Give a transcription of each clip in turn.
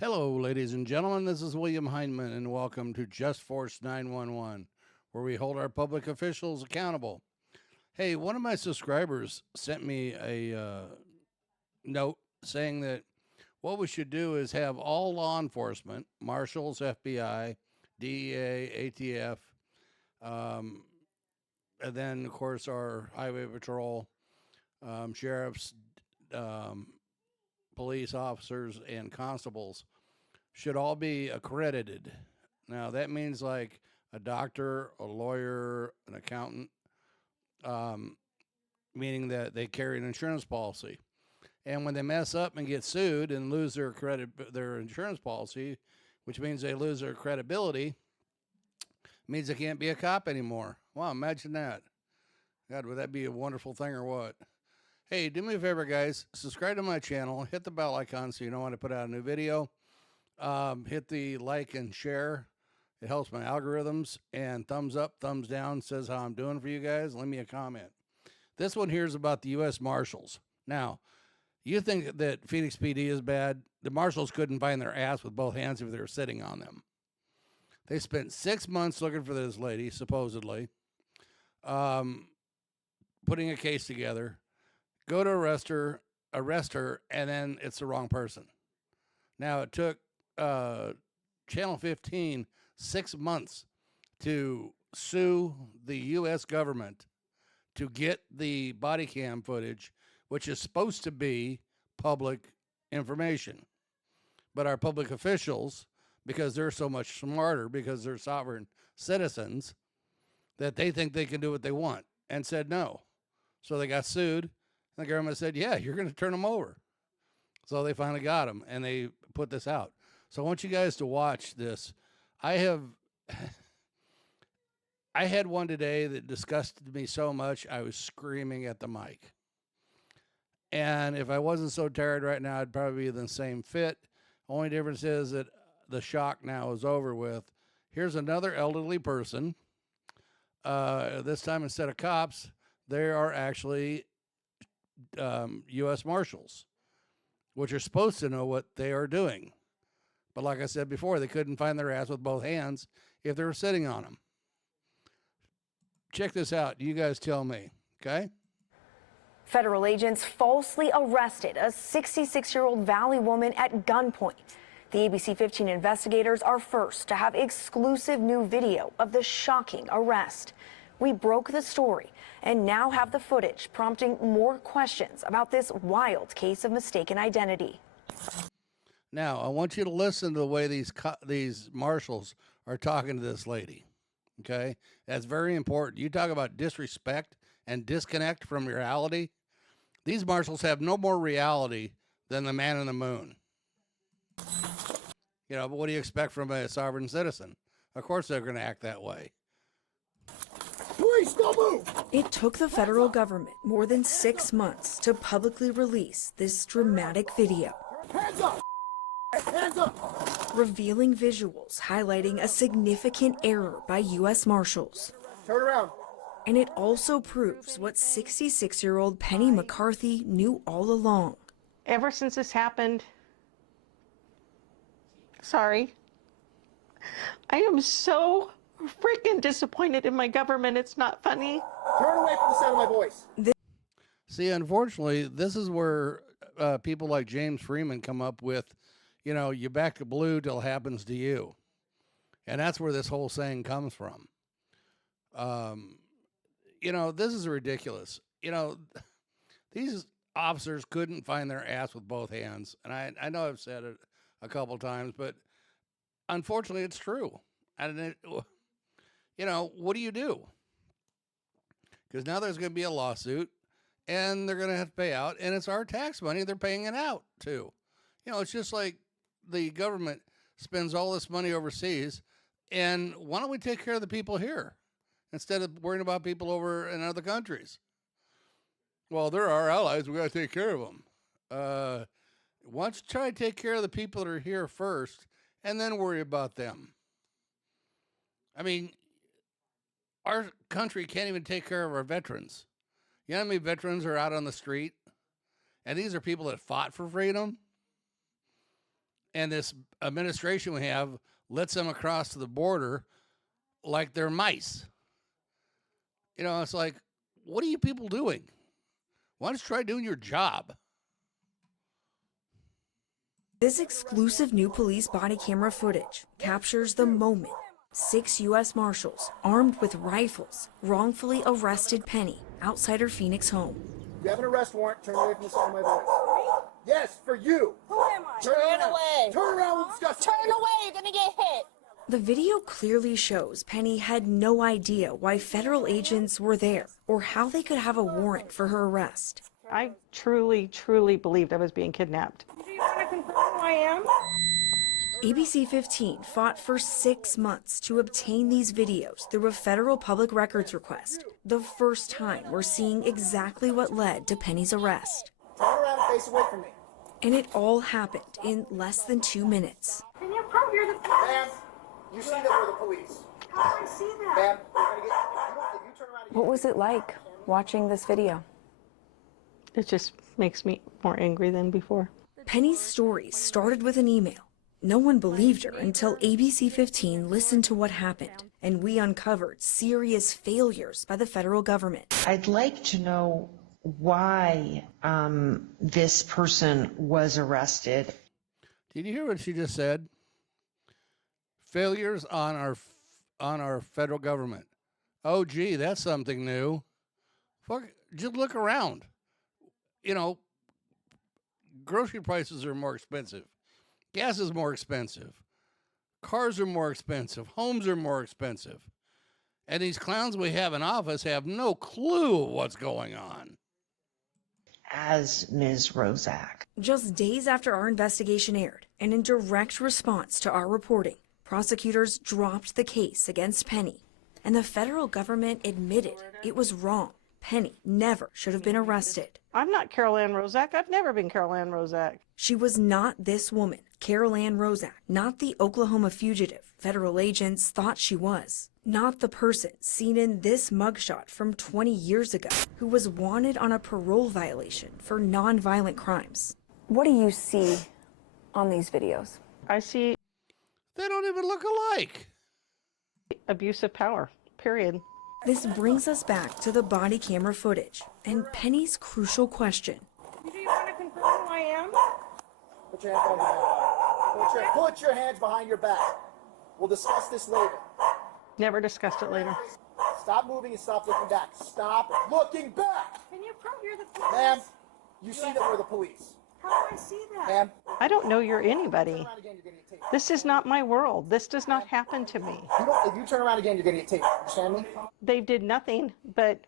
Hello, ladies and gentlemen. This is William Hindman, and welcome to Just Force 911, where we hold our public officials accountable. Hey, one of my subscribers sent me a note saying that what we should do is have all law enforcement, marshals, FBI, DEA, ATF, and then, of course, our highway patrol, sheriffs, police officers, and constables should all be accredited. Now, that means like a doctor, a lawyer, an accountant, meaning that they carry an insurance policy. And when they mess up and get sued and lose their insurance policy, which means they lose their credibility, means they can't be a cop anymore. Wow, imagine that. God, would that be a wonderful thing or what? Hey, do me a favor, guys. Subscribe to my channel. Hit the bell icon so you know when I put out a new video. Hit the like and share. It helps my algorithms. And thumbs up, thumbs down says how I'm doing for you guys. Leave me a comment. This one here is about the U.S. Marshals. Now, you think that Phoenix PD is bad? The Marshals couldn't find their ass with both hands if they were sitting on them. They spent 6 months looking for this lady, supposedly, putting a case together. Go to arrest her, and then it's the wrong person. Now, it took Channel 15 6 months to sue the U.S. government to get the body cam footage, which is supposed to be public information. But our public officials, because they're so much smarter, because they're sovereign citizens, that they think they can do what they want, and said no. So they got sued. The government said, yeah, you're going to turn them over. So they finally got them, and they put this out. So I want you guys to watch this. I had one today that disgusted me so much, I was screaming at the mic. And if I wasn't so tired right now, I'd probably be in the same fit. Only difference is that the shock now is over with. Here's another elderly person. This time, instead of cops, they are actually U.S. Marshals, which are supposed to know what they are doing. But like I said before, they couldn't find their ass with both hands if they were sitting on them. Check this out. You guys tell me, okay? Federal agents falsely arrested a 66-year-old Valley woman at gunpoint. The ABC 15 investigators are first to have exclusive new video of the shocking arrest. We broke the story and now have the footage prompting more questions about this wild case of mistaken identity. Now, I want you to listen to the way these marshals are talking to this lady, okay? That's very important. You talk about disrespect and disconnect from reality. These marshals have no more reality than the man in the moon. You know, but what do you expect from a sovereign citizen? Of course they're going to act that way. Please, don't move! It took the federal government more than 6 months to publicly release this dramatic video. Hands up! Hands up! Revealing visuals highlighting a significant error by U.S. Marshals. Turn around. And it also proves what 66-year-old Penny McCarthy knew all along. Ever since this happened, sorry, I am so freaking disappointed in my government. It's not funny. Turn away from the sound of my voice. See, unfortunately, this is where people like James Freeman come up with, you know, you back to blue till it happens to you. And that's where this whole saying comes from. You know, this is ridiculous. You know, these officers couldn't find their ass with both hands. And I know I've said it a couple times, but unfortunately, it's true. And, you know, what do you do? Because now there's going to be a lawsuit, and they're going to have to pay out, and it's our tax money they're paying it out to. You know, it's just like the government spends all this money overseas, and why don't we take care of the people here instead of worrying about people over in other countries? Well, they're our allies. We got to take care of them. Why don't you try to take care of the people that are here first and then worry about them? I mean, our country can't even take care of our veterans. You know how many veterans are out on the street? And these are people that fought for freedom. And this administration we have lets them across to the border like they're mice. You know, it's like, what are you people doing? Why don't you try doing your job? This exclusive new police body camera footage captures the moment 6 U.S. Marshals, armed with rifles, wrongfully arrested Penny outside her Phoenix home. You have an arrest warrant. Turn away from the sound of my voice. Yes, for you. Who am I? Turn around. away. Turn around. We'll discuss. Turn away. You're gonna get hit. The video clearly shows Penny had no idea why federal agents were there or how they could have a warrant for her arrest. I truly, truly believed I was being kidnapped. Do you want to confirm who I am? ABC 15 fought for 6 months to obtain these videos through a federal public records request. The first time we're seeing exactly what led to Penny's arrest. Turn around and face away from me. And it all happened in less than 2 minutes. Can you prove you're the Ma'am, you see that we're the police. How do I see that? Ma'am, you're gonna get. If you turn around and What was it like watching this video? It just makes me more angry than before. Penny's story started with an email. No one believed her until ABC 15 listened to what happened, and we uncovered serious failures by the federal government. I'd like to know why this person was arrested. Did you hear what she just said? Failures on our federal government. Oh, gee, that's something new. Fuck, just look around. You know, grocery prices are more expensive. Gas is more expensive. Cars are more expensive. Homes are more expensive. And these clowns we have in office have no clue what's going on. As Ms. Rozak. Just days after our investigation aired, and in direct response to our reporting, prosecutors dropped the case against Penny, and the federal government admitted it was wrong. Penny never should have been arrested. I'm not Carol Ann Rozak. I've never been Carol Ann Rozak. She was not this woman, Carol Ann Rozak, not the Oklahoma fugitive federal agents thought she was, not the person seen in this mugshot from 20 years ago who was wanted on a parole violation for nonviolent crimes. What do you see on these videos? I see They don't even look alike. abuse of power, period. This brings us back to the body camera footage and Penny's crucial question. Do you want to confirm who I am? put your hands behind your back. Put your hands behind your back. We'll discuss this later. Never discussed it later. Stop moving and stop looking back. Stop looking back! Can you prove you're the police? Ma'am, you see that we're the police. How do I see that? Ma'am, I don't know you're anybody. turn around again, you're gonna get taped. This is not my world. This does not happen to me. If you turn around again, you're gonna get taped. Understand me? They did nothing but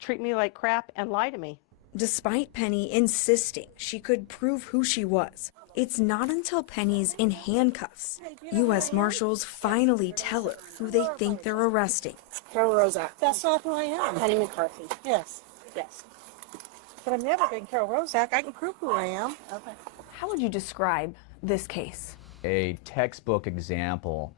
treat me like crap and lie to me. Despite Penny insisting she could prove who she was, it's not until Penny's in handcuffs U.S. Marshals finally tell her who they think they're arresting. Carol Rozak. That's not who I am. Penny McCarthy. Yes. Yes. But I've never been Carol Rozak. I can prove who I am. Okay. How would you describe this case? A textbook example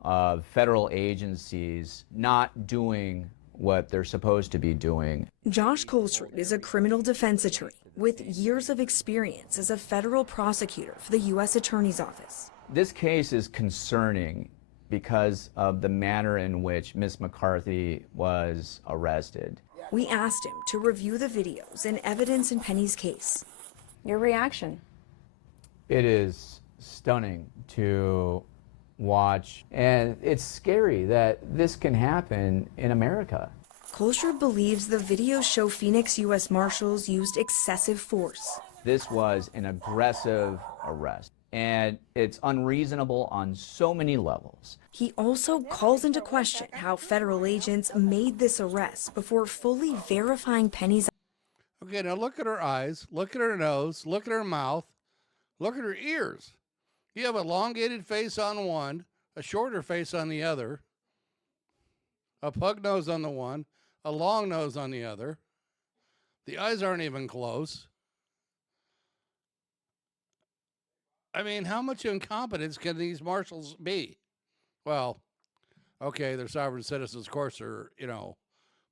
of federal agencies not doing what they're supposed to be doing. Josh Colstrud is a criminal defense attorney with years of experience as a federal prosecutor for the U.S. Attorney's Office. This case is concerning because of the manner in which Ms. McCarthy was arrested. We asked him to review the videos and evidence in Penny's case. Your reaction? It is stunning to watch, and it's scary that this can happen in America. Colstrud believes the videos show Phoenix U.S. Marshals used excessive force. This was an aggressive arrest, and it's unreasonable on so many levels. He also calls into question how federal agents made this arrest before fully verifying Penny's. Okay, now look at her eyes, look at her nose, look at her mouth, look at her ears. You have an elongated face on one, a shorter face on the other, a pug nose on the one, a long nose on the other. The eyes aren't even close. I mean, how much incompetence can these marshals be? Well, okay, they're sovereign citizens, of course, they're,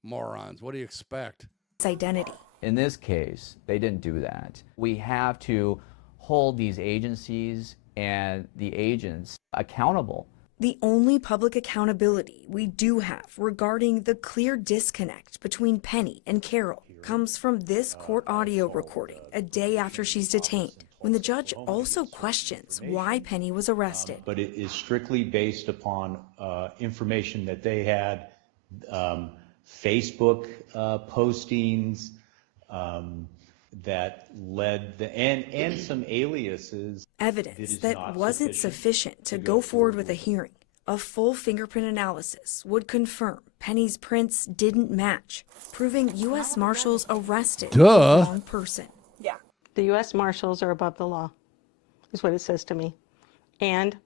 morons. What do you expect? Identity. In this case, they didn't do that. We have to hold these agencies and the agents accountable. The only public accountability we do have regarding the clear disconnect between Penny and Carol comes from this court audio recording a day after she's detained, when the judge also questions why Penny was arrested. But it is strictly based upon information that they had, Facebook postings that led and some aliases. Evidence that wasn't sufficient to go forward with a hearing. A full fingerprint analysis would confirm Penny's prints didn't match, proving U.S. Marshals arrested the wrong person. Yeah. The U.S. Marshals are above the law, is what it says to me. And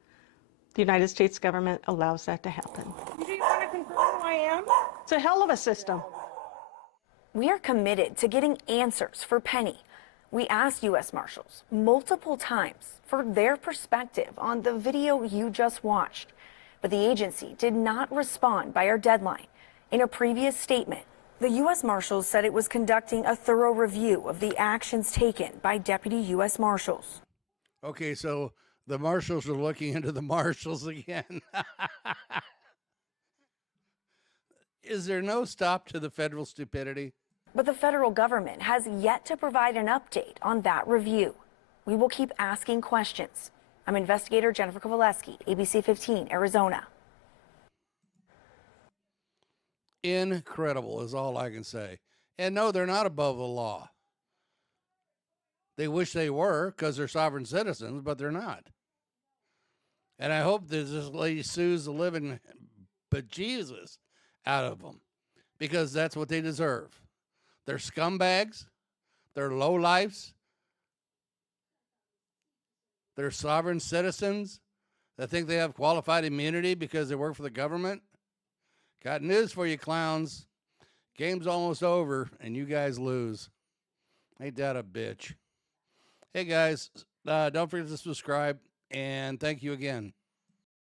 the United States government allows that to happen. You didn't want to confirm who I am? It's a hell of a system. We are committed to getting answers for Penny. We asked U.S. Marshals multiple times for their perspective on the video you just watched, but the agency did not respond by our deadline. In a previous statement, the U.S. Marshals said it was conducting a thorough review of the actions taken by Deputy U.S. Marshals. Okay, so the Marshals are looking into the Marshals again. Is there no stop to the federal stupidity? But the federal government has yet to provide an update on that review. We will keep asking questions. I'm investigator Jennifer Kowaleski, ABC 15, Arizona. Incredible is all I can say. And no, they're not above the law. They wish they were because they're sovereign citizens, but they're not. And I hope that this lady sues the living bejesus out of them, because that's what they deserve. They're scumbags. They're lowlifes. They're sovereign citizens that think they have qualified immunity because they work for the government. Got news for you, clowns. Game's almost over, and you guys lose. Ain't that a bitch? Hey, guys, don't forget to subscribe, and thank you again.